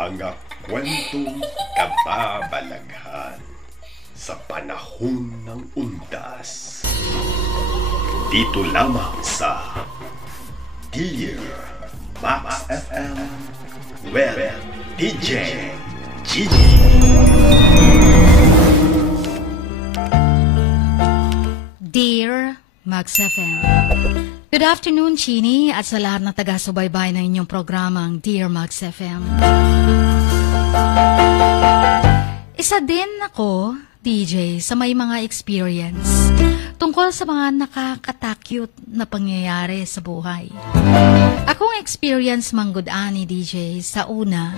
mga kwentong kababalaghan sa panahon ng undas. Dito lamang sa Dear Max FM with DJ Gigi. Dear Max FM. Good afternoon, Chini, at sa lahat ng taga-subaybay ng inyong programang Dear Max FM. Isa din ako, DJ, sa may mga experience tungkol sa mga nakakatakyot na pangyayari sa buhay. Akong experience manggod-ani, DJ, sa una,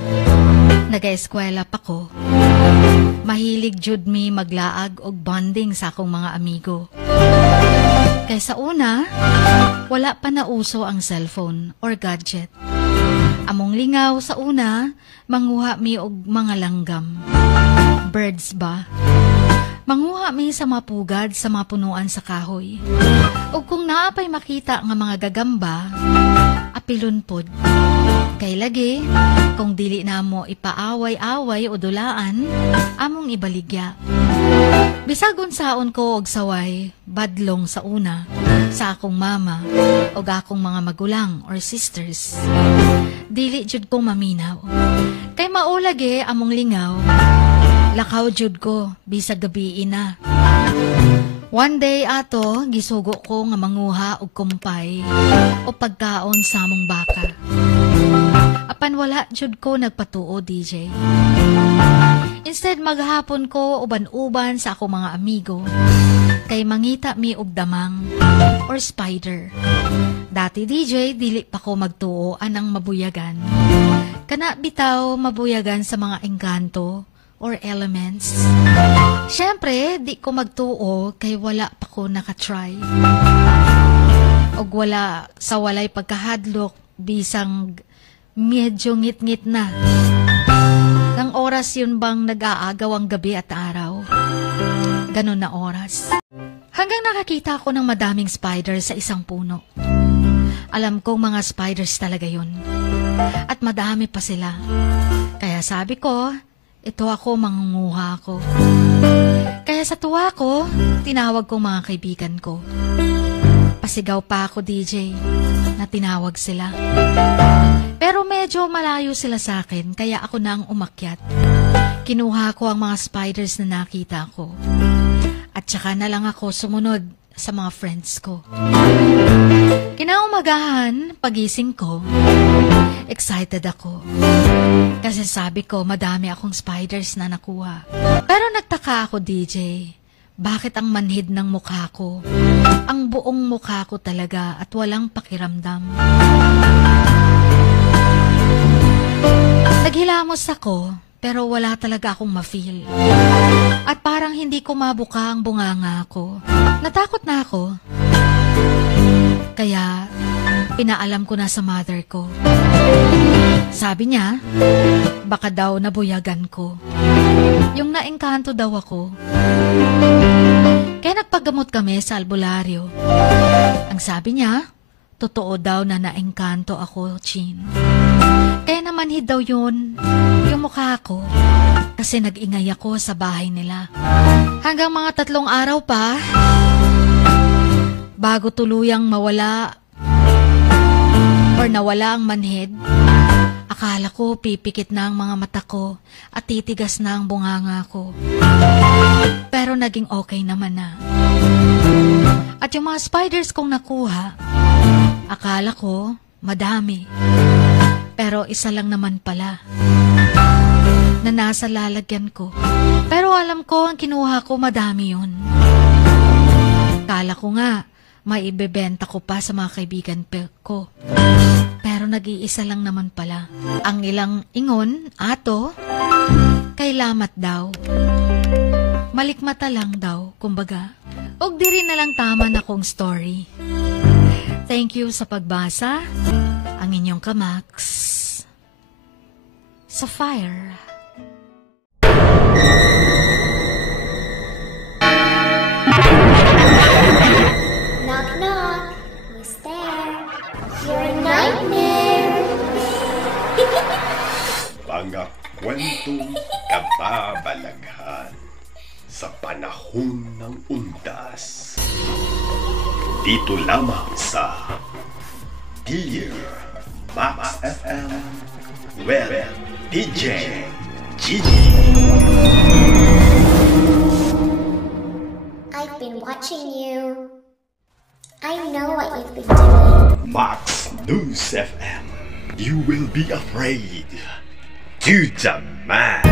nag-eskwela pa ko. Mahilig jud mi maglaag og bonding sa akong mga amigo. Kaya sa una, wala pa na uso ang cellphone or gadget. Among lingaw sa una, manguha mi og mga langgam. Birds ba? Manguha mi sa mapugad sa mapunuan sa kahoy. Ug kung naapay makita nga mga gagamba, apilon pod. Kay lagi, kung dili na mo ipaaway-away o dulaan, among ibaligya. Bisagon saon ko og saway, badlong sa una, sa akong mama o akong mga magulang or sisters. Dili jud ko maminaw. Kay maulage among lingaw, lakaw jud ko, bisag gabi na. One day ato, gisugo ko nga manguha og kumpay o pagkaon sa among baka. Apan wala jud ko nagpatuo, DJ. Instead, maghapon ko uban-uban sa ako mga amigo. Kay mangita mi og damang or spider. Dati, DJ, dili pa ko magtuoan ang mabuyagan. Kana bitaw mabuyagan sa mga engkanto or elements. Siyempre, di ko magtuo kay wala pa ko nakatry. Og wala sa walay pagkahadlok bisang medyo ngit-ngit na. Nang oras yun bang nag-aagaw ang gabi at araw? Ganon na oras. Hanggang nakakita ko ng madaming spiders sa isang puno. Alam kong mga spiders talaga yun. At madami pa sila. Kaya sabi ko, ito ako, mangunguha ako. Kaya sa tuwa ko, tinawag ko mga kaibigan ko. Pasigaw pa ako, DJ, na tinawag sila. Pero medyo malayo sila sa akin, kaya ako na ang umakyat. Kinuha ko ang mga spiders na nakita ko. At saka na lang ako sumunod sa mga friends ko. Kinaumagahan, pagising ko, excited ako. Kasi sabi ko, madami akong spiders na nakuha. Pero nagtaka ako, DJ. Bakit ang manhid ng mukha ko? Ang buong mukha ko talaga at walang pakiramdam. Naghilamos ako, pero wala talaga akong ma-feel. At parang hindi ko mabuka ang bunganga ko. Natakot na ako. Kaya, pinaalam ko na sa mother ko. Sabi niya, baka daw nabuyagan ko. Yung naengkanto daw ako. Kaya nagpagamot kami sa albularyo. Ang sabi niya, totoo daw na naengkanto ako, Chin. Kaya namanhid daw yun, yung mukha ko. Kasi nag-ingay ako sa bahay nila. Hanggang mga 3 araw pa, bago tuluyang mawala or nawala ang manhid, akala ko pipikit na ang mga mata ko at titigas na ang bunganga ko. Pero naging okay naman na. At yung mga spiders kong nakuha, akala ko madami. Pero isa lang naman pala na nasa lalagyan ko. Pero alam ko ang kinuha ko madami yun. Kala ko nga may ibebenta ko pa sa mga kaibigan ko. Pero nag-iisa lang naman pala. Ang ilang ingon, ato, kay lamat daw. Malikmata lang daw, kumbaga. Og di rin na lang tama na kong story. Thank you sa pagbasa. Ang inyong kamax. Sapphire. Knock knock, who's there? You're a nightmare. mga kwentong kababalaghan sa panahon ng undas. Dito lamang sa Dear Max FM with DJ Gigi. I've been watching you. I know what you've been doing. Max News FM. You will be afraid. To the max.